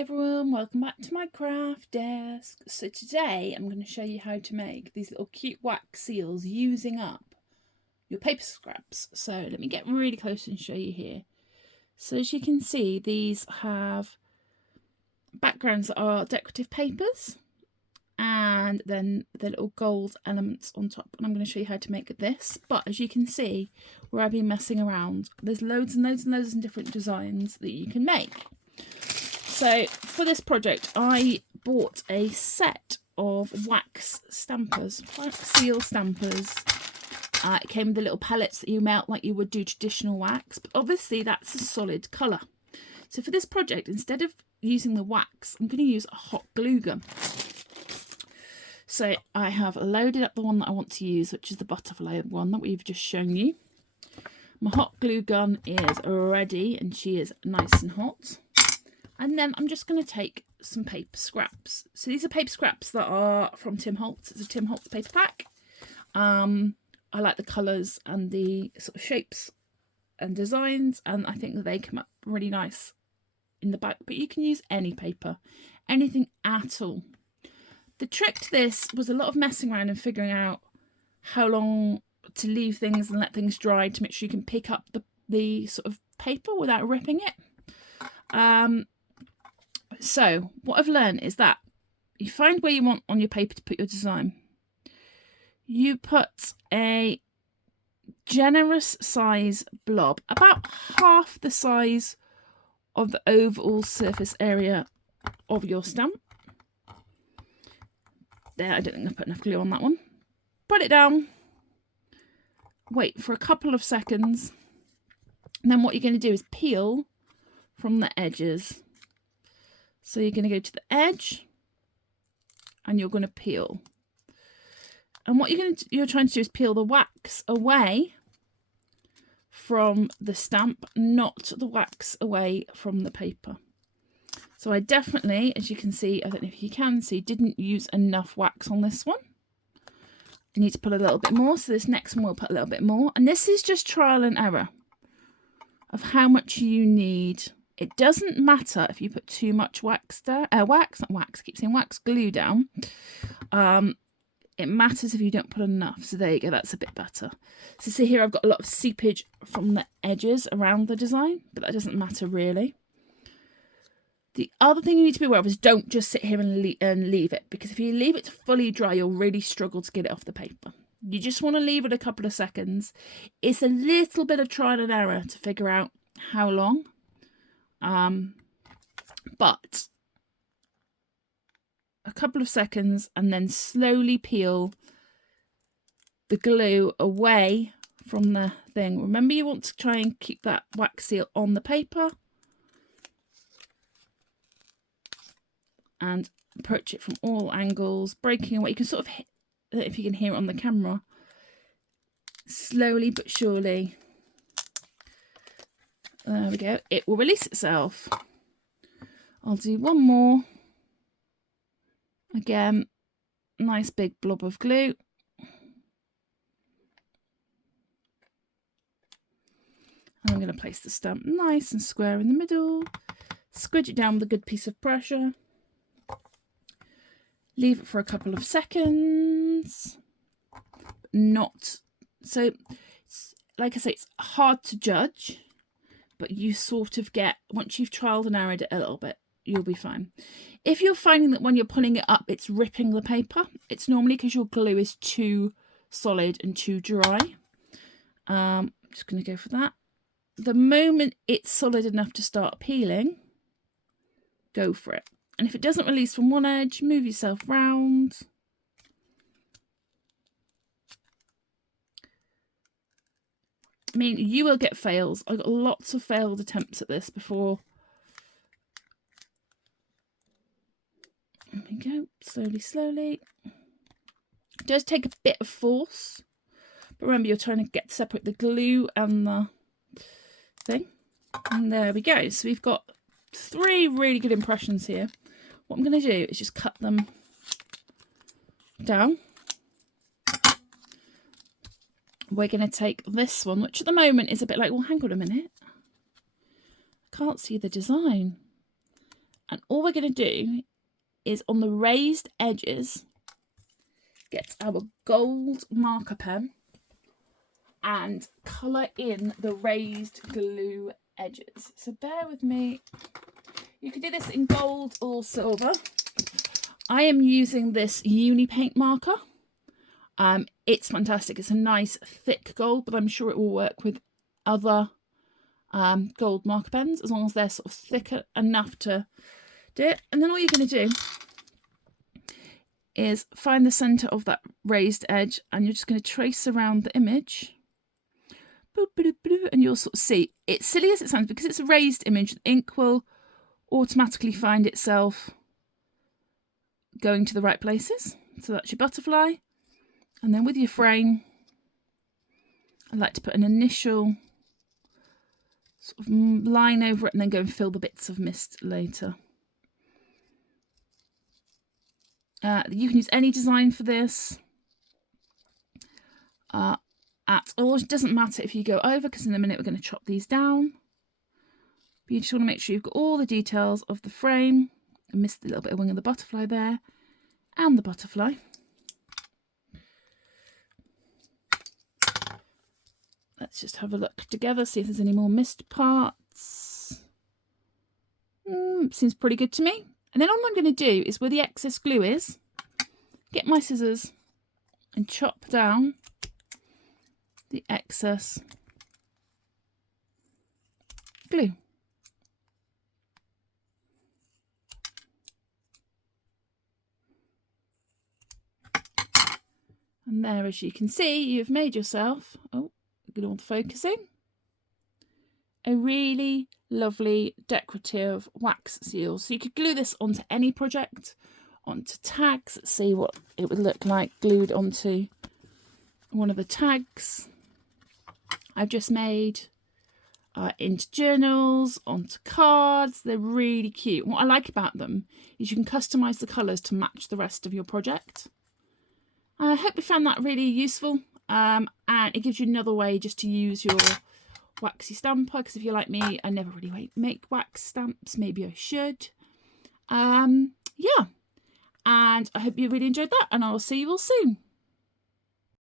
everyone, welcome back to my craft desk. So today I'm going to show you how to make these little cute wax seals using up your paper scraps. So let me get really close and show you here. So as you can see, these have backgrounds that are decorative papers and then the little gold elements on top. And I'm going to show you how to make this. But as you can see, where I've been messing around, there's loads and loads and loads of different designs that you can make. So for this project, I bought a set of wax stampers, wax seal stampers. It came with the little pellets that you melt like you would do traditional wax, but obviously that's a solid colour. So for this project, instead of using the wax, I'm going to use a hot glue gun. So I have loaded up the one that I want to use, which is the butterfly one that we've just shown you. My hot glue gun is ready and she is nice and hot. And then I'm just going to take some paper scraps. So these are paper scraps that are from Tim Holtz. It's a Tim Holtz paper pack. I like the colours and the sort of shapes and designs, and I think that they come up really nice in the back. But you can use any paper, anything at all. The trick to this was a lot of messing around and figuring out how long to leave things and let things dry to make sure you can pick up the sort of paper without ripping it. So what I've learned is that you find where you want on your paper to put your design. You put a generous size blob, about half the size of the overall surface area of your stamp. There, I don't think I've put enough glue on that one. Put it down, wait for a couple of seconds, and then what you're going to do is peel from the edges. So you're going to go to the edge and you're going to peel. And what you're trying to do is peel the wax away from the stamp, not the wax away from the paper. So I definitely, as you can see, I don't know if you can see, didn't use enough wax on this one. You need to put a little bit more. So this next one we'll put a little bit more. And this is just trial and error of how much you need. It doesn't matter if you put too much wax glue down. It matters if you don't put enough. So there you go, that's a bit better. So see here, I've got a lot of seepage from the edges around the design, but that doesn't matter really. The other thing you need to be aware of is don't just sit here and leave it, because if you leave it to fully dry, you'll really struggle to get it off the paper. You just want to leave it a couple of seconds. It's a little bit of trial and error to figure out how long. But a couple of seconds and then slowly peel the glue away from the thing. Remember, you want to try and keep that wax seal on the paper and approach it from all angles, breaking away. You can sort of hit, if you can hear it on the camera, slowly but surely. There we go. It will release itself. I'll do one more. Again, nice big blob of glue. And I'm going to place the stamp nice and square in the middle. Squidge it down with a good piece of pressure. Leave it for a couple of seconds. So, like I say, it's hard to judge. But you sort of get, once you've trialed and errored it a little bit, you'll be fine. If you're finding that when you're pulling it up, it's ripping the paper, it's normally because your glue is too solid and too dry. I'm just going to go for that. The moment it's solid enough to start peeling, go for it. And if it doesn't release from one edge, move yourself round. I mean, you will get fails. I got lots of failed attempts at this before. There we go. Slowly, slowly. It does take a bit of force. But remember, you're trying to separate the glue and the thing. And there we go. So we've got 3 really good impressions here. What I'm going to do is just cut them down. We're going to take this one, which at the moment is a bit like, well, hang on a minute. I can't see the design. And all we're going to do is on the raised edges, get our gold marker pen and colour in the raised glue edges. So bear with me. You can do this in gold or silver. I am using this uni paint marker. It's fantastic. It's a nice thick gold, but I'm sure it will work with other gold marker pens as long as they're sort of thicker enough to do it. And then all you're going to do is find the centre of that raised edge, and you're just going to trace around the image. And you'll sort of see, it's silly as it sounds, because it's a raised image, the ink will automatically find itself going to the right places. So that's your butterfly. And then with your frame, I like to put an initial sort of line over it and then go and fill the bits of mist later. You can use any design for this at all. It doesn't matter if you go over, because in a minute we're going to chop these down. But you just want to make sure you've got all the details of the frame. I missed a little bit of wing of the butterfly there, and the butterfly. Let's just have a look together, see if there's any more missed parts. Seems pretty good to me. And then all I'm going to do is, where the excess glue is, get my scissors and chop down the excess glue. And there, as you can see, you've made yourself, oh, good on the focusing, a really lovely decorative wax seal. So you could glue this onto any project, onto tags. Let's see what it would look like glued onto one of the tags I've just made, into journals, onto cards. They're really cute. What I like about them is you can customise the colours to match the rest of your project. I hope you found that really useful, and it gives you another way just to use your waxy stamper, because if you're like me, I never really make wax stamps. Maybe I should. Yeah, and I hope you really enjoyed that, and I'll see you all soon.